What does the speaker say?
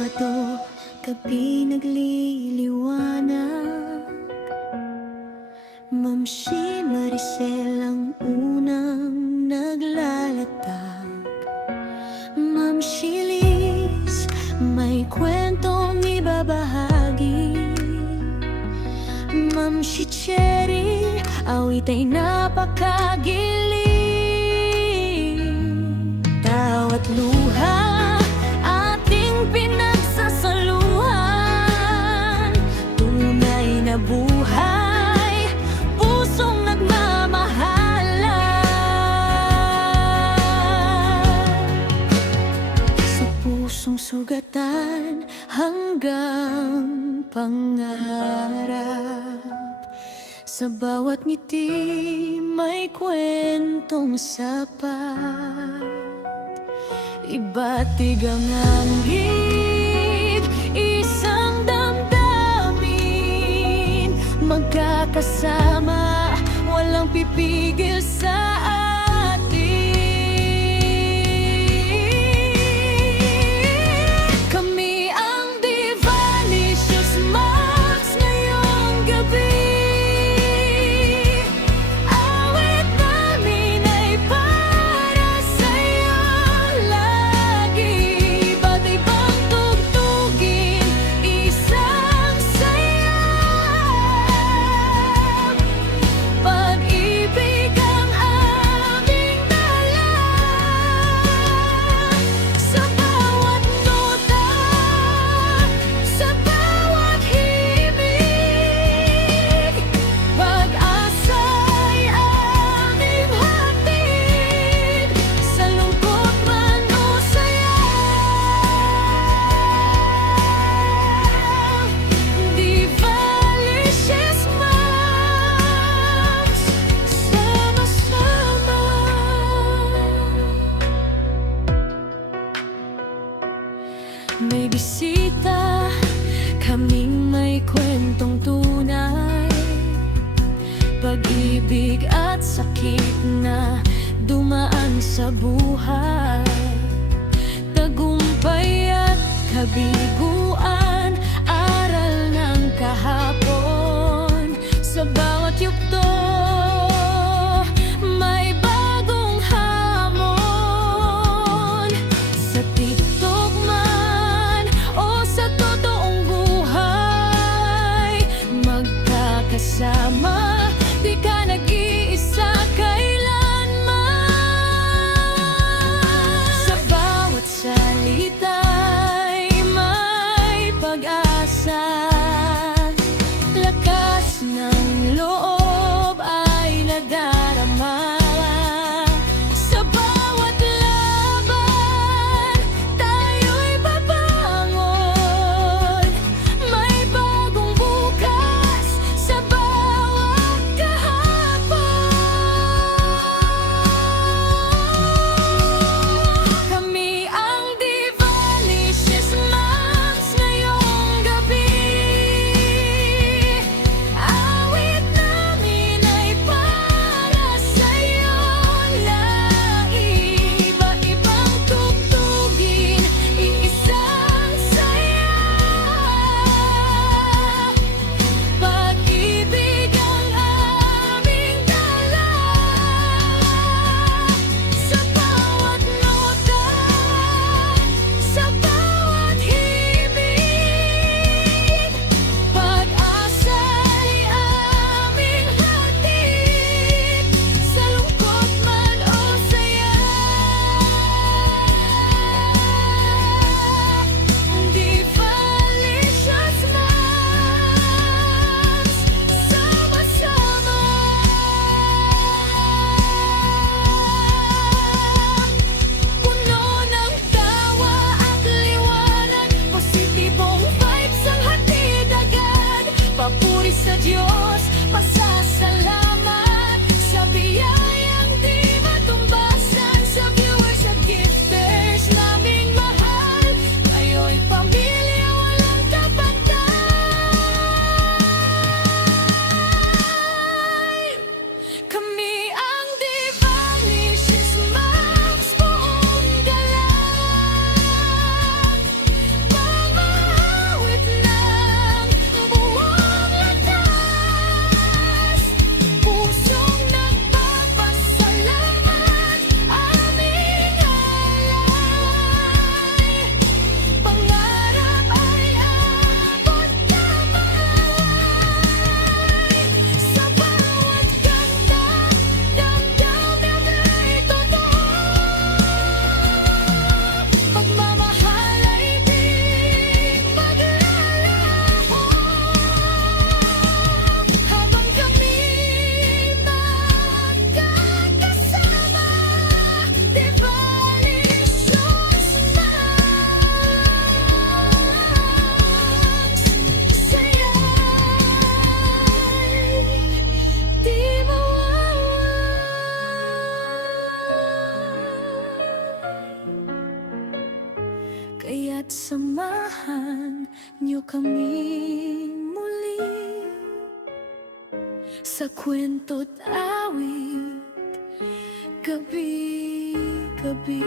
Sabado, gabi nagliliwanag. Ma'am si Maricel ang unang naglalatag. Ma'am si Liz, may kwentong ibabahagi. Ma'am si Cherry, awit ay napakagiling. Tawat luha ating pinagsasaluhan, tunay na buhay, pusong nagmamahalan. Sa pusong sugatan hanggang pangarap, sa bawat ngiti may kwentong sapat. Ibatig ang anggit, isang damdamin, magkakasama, walang pipigil sa atin. Kami ang Divalicious Moms ngayong gabi. Awit namin ay para sa'yo lagi. Ba't ibang tugtugin, isang saya. Pag-ibig ang aming dala. Sa bawat nota, sa bawat himig, pag-asa'y aming hatid. Sa lungkot man o saya, Divalicious Moms, sama-sama. May bisita, kaming may kwentong tunay, pag-ibig at sakit na dumaan sa buhay, tagumpay at kabiguan, aral ng kahapon. Sa bawat yugto may bagong hamon. Sa TikTok man o sa totoong buhay, magkakasama, di ka nag-iisa kailanman. Samahan niyo kami muli sa kwento't awit gabi-gabi.